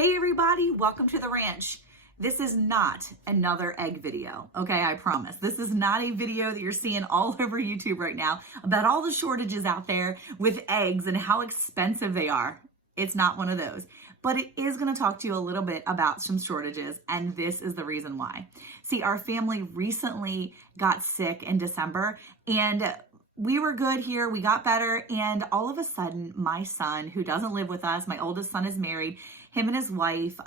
Hey everybody, welcome to the ranch. This is not another egg video, okay? I promise. This is not a video that you're seeing all over YouTube right now about all the shortages out there with eggs and how expensive they are. It's not one of those. But it is going to talk to you a little bit about some shortages, and this is the reason why. See, our family recently got sick in December, and we were good here. We got better, and all of a sudden, my son, who doesn't live with us, my oldest son is married, him and his wife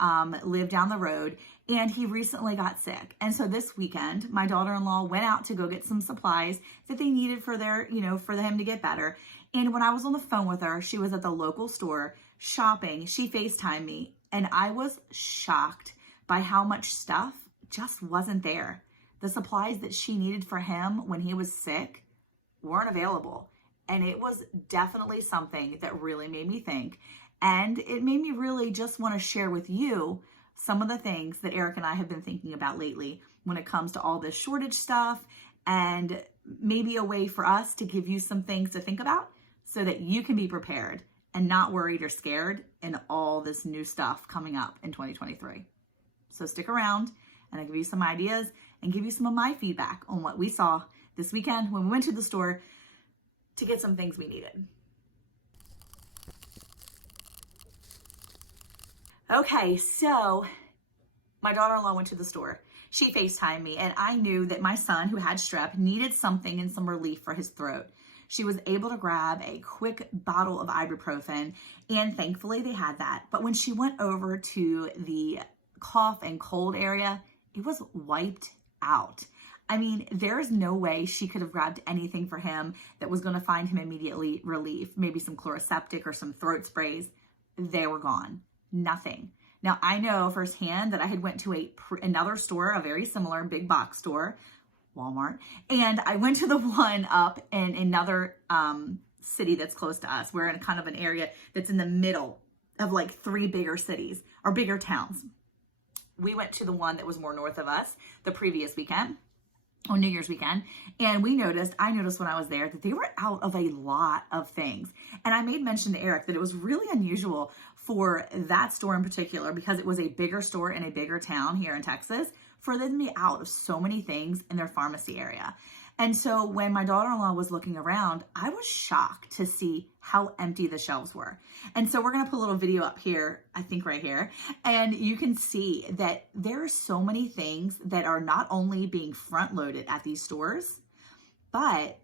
live down the road, and he recently got sick. And so this weekend, my daughter-in-law went out to go get some supplies that they needed for their, for him to get better. And when I was on the phone with her, she was at the local store shopping. She FaceTimed me, and I was shocked by how much stuff just wasn't there. The supplies that she needed for him when he was sick weren't available. And it was definitely something that really made me think. And it made me really just want to share with you some of the things that Eric and I have been thinking about lately when it comes to all this shortage stuff, and maybe a way for us to give you some things to think about so that you can be prepared and not worried or scared in all this new stuff coming up in 2023. So stick around and I'll give you some ideas and give you some of my feedback on what we saw this weekend when we went to the store to get some things we needed. Okay, so my daughter-in-law went to the store. She FaceTimed me, and I knew that my son, who had strep, needed something and some relief for his throat. She was able to grab a quick bottle of ibuprofen, and thankfully they had that. But when she went over to the cough and cold area, it was wiped out. I mean, there's no way she could have grabbed anything for him that was going to find him immediately relief. Maybe some Chloraseptic or some throat sprays. They were gone. Nothing. Now, I know firsthand that I had went to another store, a very similar big box store, Walmart, and I went to the one up in another city that's close to us. We're in kind of an area that's in the middle of like three bigger cities or bigger towns. We went to the one that was more north of us the previous weekend, on New Year's weekend, and I noticed when I was there that they were out of a lot of things. And I made mention to Eric that it was really unusual for that store in particular, because it was a bigger store in a bigger town here in Texas, for them to be out of so many things in their pharmacy area. And so when my daughter-in-law was looking around, I was shocked to see how empty the shelves were. And so we're going to put a little video up here, I think right here, and you can see that there are so many things that are not only being front-loaded at these stores, but,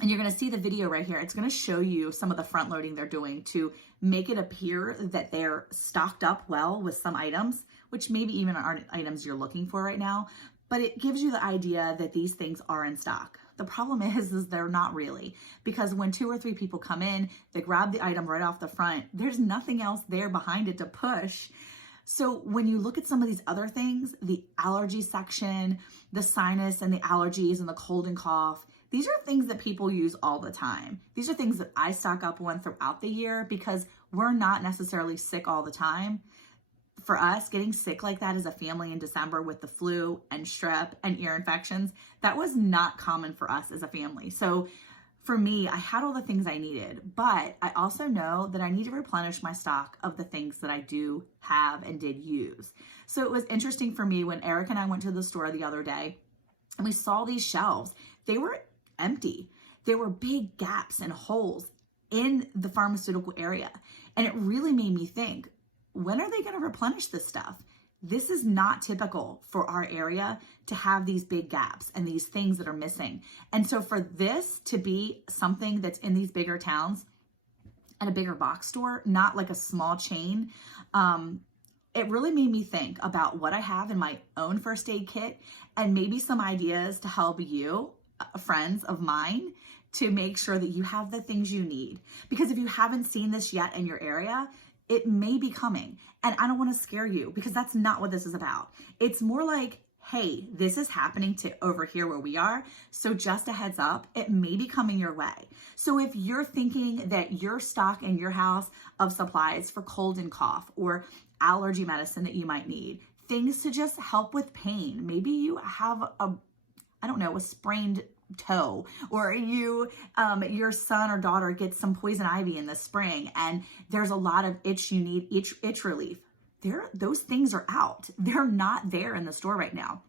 and you're going to see the video right here, it's going to show you some of the front loading they're doing to make it appear that they're stocked up well with some items, which maybe even aren't items you're looking for right now, but it gives you the idea that these things are in stock. The problem is they're not really, because when 2 or 3 people come in, they grab the item right off the front, there's nothing else there behind it to push. So when you look at some of these other things, the allergy section, the sinus and the allergies and the cold and cough, these are things that people use all the time. These are things that I stock up on throughout the year because we're not necessarily sick all the time. For us, getting sick like that as a family in December with the flu and strep and ear infections, that was not common for us as a family. So for me, I had all the things I needed, but I also know that I need to replenish my stock of the things that I do have and did use. So it was interesting for me when Eric and I went to the store the other day and we saw these shelves. They were empty. There were big gaps and holes in the pharmaceutical area. And it really made me think, when are they going to replenish this stuff? This is not typical for our area to have these big gaps and these things that are missing. And so for this to be something that's in these bigger towns at a bigger box store, not like a small chain, it really made me think about what I have in my own first aid kit and maybe some ideas to help you, friends of mine, to make sure that you have the things you need. Because if you haven't seen this yet in your area, it may be coming. And I don't want to scare you, because that's not what this is about. It's more like, hey, this is happening to over here where we are. So just a heads up, it may be coming your way. So if you're thinking that your stock in your house of supplies for cold and cough or allergy medicine that you might need, things to just help with pain. Maybe you have a sprained toe, or your son or daughter gets some poison ivy in the spring and there's a lot of itch, you need itch relief. those things are out. They're not there in the store right now.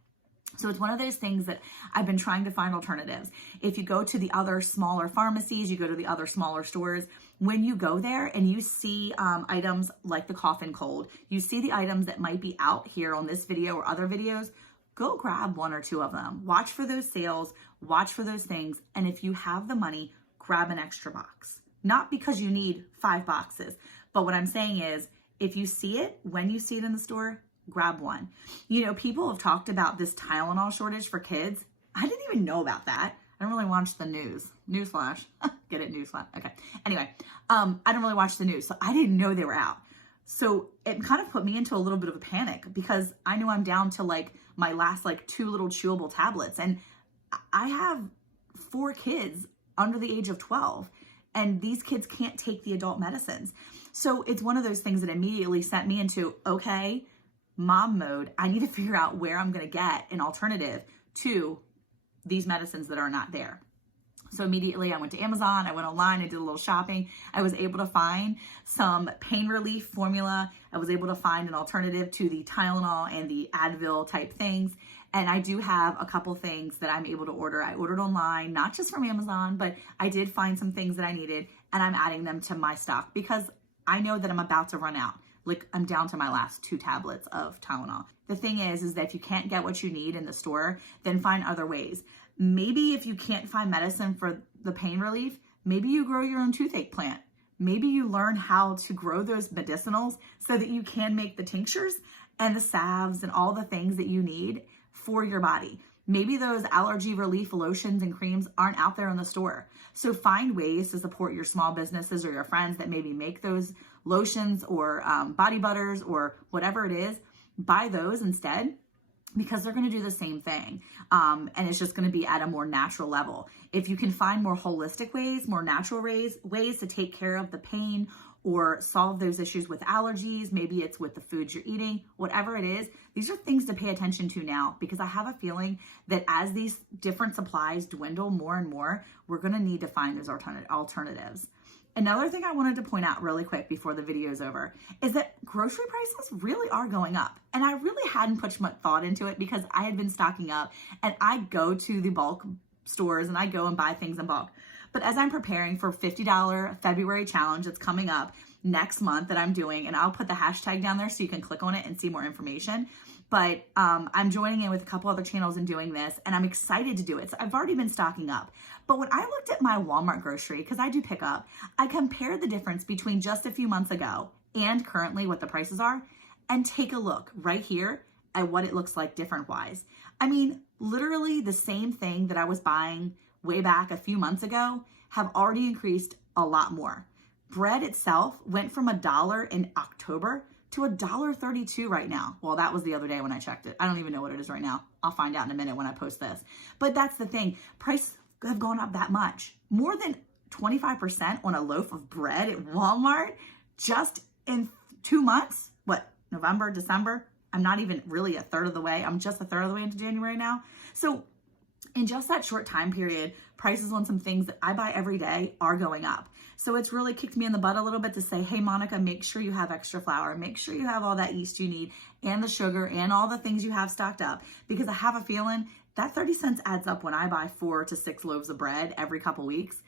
So it's one of those things that I've been trying to find alternatives. If you go to the other smaller pharmacies, you go to the other smaller stores, when you go there and you see items like the cough and cold, you see the items that might be out here on this video or other videos, go grab one or two of them. Watch for those sales, watch for those things. And if you have the money, grab an extra box. Not because you need 5 boxes, but what I'm saying is, if you see it, when you see it in the store, grab one. You know, people have talked about this Tylenol shortage for kids. I didn't even know about that. I don't really watch the news. Newsflash. Get it? Newsflash. Okay. Anyway, I don't really watch the news, so I didn't know they were out. So it kind of put me into a little bit of a panic because I knew I'm down to like my last like 2 little chewable tablets. And I have 4 kids under the age of 12, and these kids can't take the adult medicines. So it's one of those things that immediately sent me into, okay, mom mode. I need to figure out where I'm going to get an alternative to these medicines that are not there. So immediately I went to Amazon, I went online, I did a little shopping. I was able to find some pain relief formula. I was able to find an alternative to the Tylenol and the Advil type things. And I do have a couple things that I'm able to order. I ordered online, not just from Amazon, but I did find some things that I needed, and I'm adding them to my stock because I know that I'm about to run out. Like, I'm down to my last 2 tablets of Tylenol. The thing is that if you can't get what you need in the store, then find other ways. Maybe if you can't find medicine for the pain relief, maybe you grow your own toothache plant. Maybe you learn how to grow those medicinals so that you can make the tinctures and the salves and all the things that you need for your body. Maybe those allergy relief lotions and creams aren't out there in the store. So find ways to support your small businesses or your friends that maybe make those lotions or body butters or whatever it is. Buy those instead, because they're going to do the same thing. And it's just going to be at a more natural level. If you can find more holistic ways, more natural ways to take care of the pain or solve those issues with allergies, maybe it's with the foods you're eating, whatever it is, these are things to pay attention to now, because I have a feeling that as these different supplies dwindle more and more, we're going to need to find those alternatives. Another thing I wanted to point out really quick before the video is over is that grocery prices really are going up. And I really hadn't put much thought into it because I had been stocking up, and I go to the bulk stores and I go and buy things in bulk. But as I'm preparing for $50 February challenge that's coming up next month that I'm doing, and I'll put the hashtag down there so you can click on it and see more information. But I'm joining in with a couple other channels and doing this, and I'm excited to do it. So I've already been stocking up. But when I looked at my Walmart grocery, because I do pick up, I compared the difference between just a few months ago and currently what the prices are, and take a look right here at what it looks like different wise. I mean, literally the same thing that I was buying way back a few months ago have already increased a lot more. Bread itself went from $1 in October to $1.32 right now. Well, that was the other day when I checked it. I don't even know what it is right now. I'll find out in a minute when I post this. But that's the thing. Prices have gone up that much. More than 25% on a loaf of bread at Walmart just in 2 months. What, November, December? I'm not even really a third of the way. I'm just a third of the way into January now. So in just that short time period, prices on some things that I buy every day are going up. So it's really kicked me in the butt a little bit to say, hey, Monica, make sure you have extra flour. Make sure you have all that yeast you need and the sugar and all the things you have stocked up, because I have a feeling that 30 cents adds up when I buy 4 to 6 loaves of bread every couple weeks.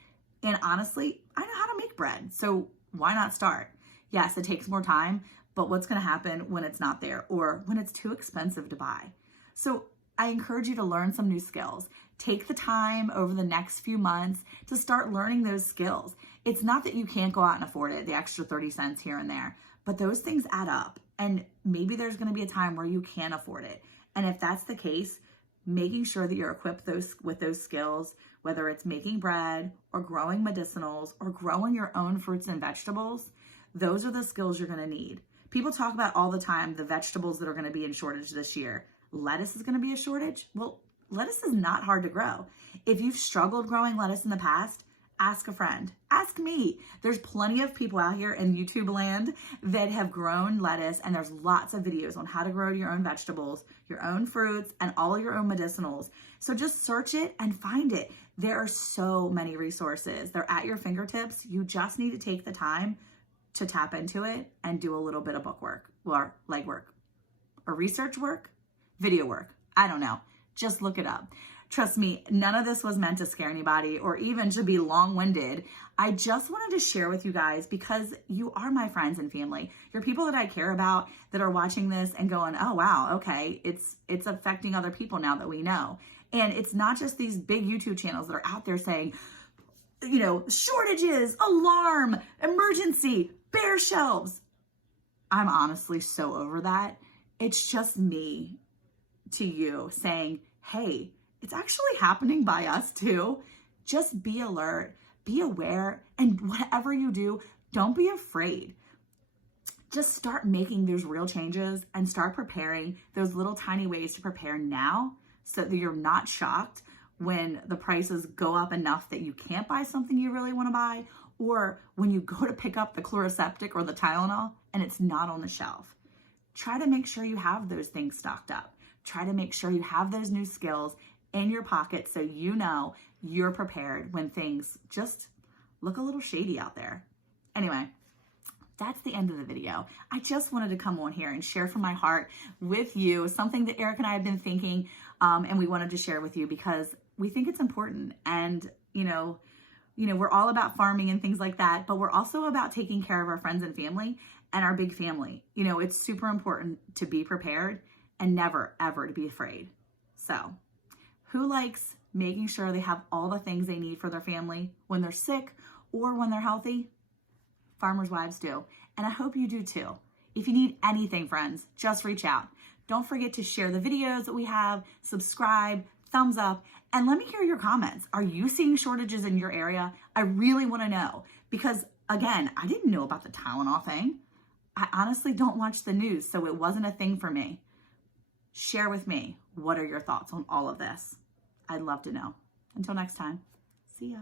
And honestly, I know how to make bread. So why not start? Yes, it takes more time, but what's going to happen when it's not there or when it's too expensive to buy? So I encourage you to learn some new skills. Take the time over the next few months to start learning those skills. It's not that you can't go out and afford it, the extra 30 cents here and there, but those things add up. And maybe there's going to be a time where you can afford it. And if that's the case, making sure that you're equipped with those skills, whether it's making bread or growing medicinals or growing your own fruits and vegetables, those are the skills you're going to need. People talk about all the time the vegetables that are going to be in shortage this year. Lettuce is going to be a shortage. Well, lettuce is not hard to grow. If you've struggled growing lettuce in the past, ask a friend. Ask me. There's plenty of people out here in YouTube land that have grown lettuce, and there's lots of videos on how to grow your own vegetables, your own fruits, and all your own medicinals. So just search it and find it. There are so many resources. They're at your fingertips. You just need to take the time to tap into it and do a little bit of bookwork. or legwork or research work, video work. I don't know. Just look it up. Trust me, none of this was meant to scare anybody or even to be long-winded. I just wanted to share with you guys because you are my friends and family. You're people that I care about that are watching this and going, oh, wow, okay, it's affecting other people now that we know. And it's not just these big YouTube channels that are out there saying, you know, shortages, alarm, emergency, bare shelves. I'm honestly so over that. It's just me to you saying, hey, it's actually happening by us too. Just be alert, be aware, and whatever you do, don't be afraid. Just start making those real changes and start preparing those little tiny ways to prepare now so that you're not shocked when the prices go up enough that you can't buy something you really want to buy, or when you go to pick up the Chloraseptic or the Tylenol and it's not on the shelf. Try to make sure you have those things stocked up. Try to make sure you have those new skills in your pocket so you know you're prepared when things just look a little shady out there. Anyway, that's the end of the video. I just wanted to come on here and share from my heart with you something that Eric and I have been thinking, and we wanted to share with you because we think it's important. And, you know, we're all about farming and things like that, but we're also about taking care of our friends and family and our big family. You know, it's super important to be prepared and never, ever to be afraid. So, who likes making sure they have all the things they need for their family when they're sick or when they're healthy? Farmers' wives do. And I hope you do too. If you need anything, friends, just reach out. Don't forget to share the videos that we have, subscribe, thumbs up, and let me hear your comments. Are you seeing shortages in your area? I really want to know because, again, I didn't know about the Tylenol thing. I honestly don't watch the news, so it wasn't a thing for me. Share with me, what are your thoughts on all of this? I'd love to know. Until next time, see ya.